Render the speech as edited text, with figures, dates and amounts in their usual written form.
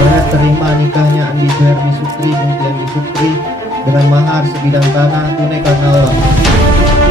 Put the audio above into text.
Saya terima nikahnya Andi Suhermi Supri binti Andi Supri dengan mahar sebidang tanah tunai karena Allah.